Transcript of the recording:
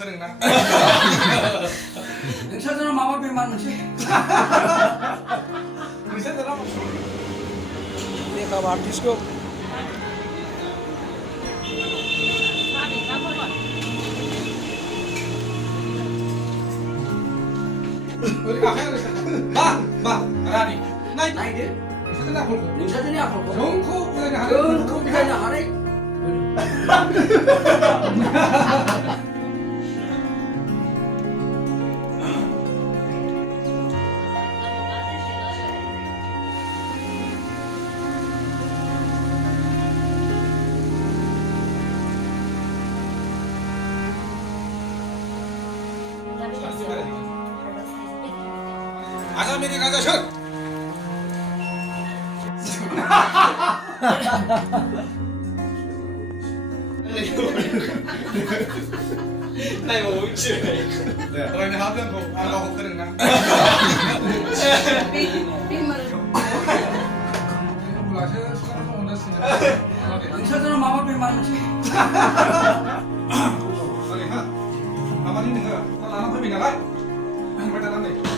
그러나. 능차전은 마마병 맞는지. 의사들아. देखा अब आर्टिस्ट को 우리 가야 돼. 마, 라니. 나이. 나이게? 의사들 앞으로. 능차전이 앞으로. 정코 부장이 하는. 정코 부장이 하네. 아자미리 가자 션. 나 이거 옳지. 네. 너희는 하던 거 알아고 그러나. 능차전은 마마병 맞는지. 아니 하. 아마님 내가 나랑 흡이 나가. 빨리 나가네.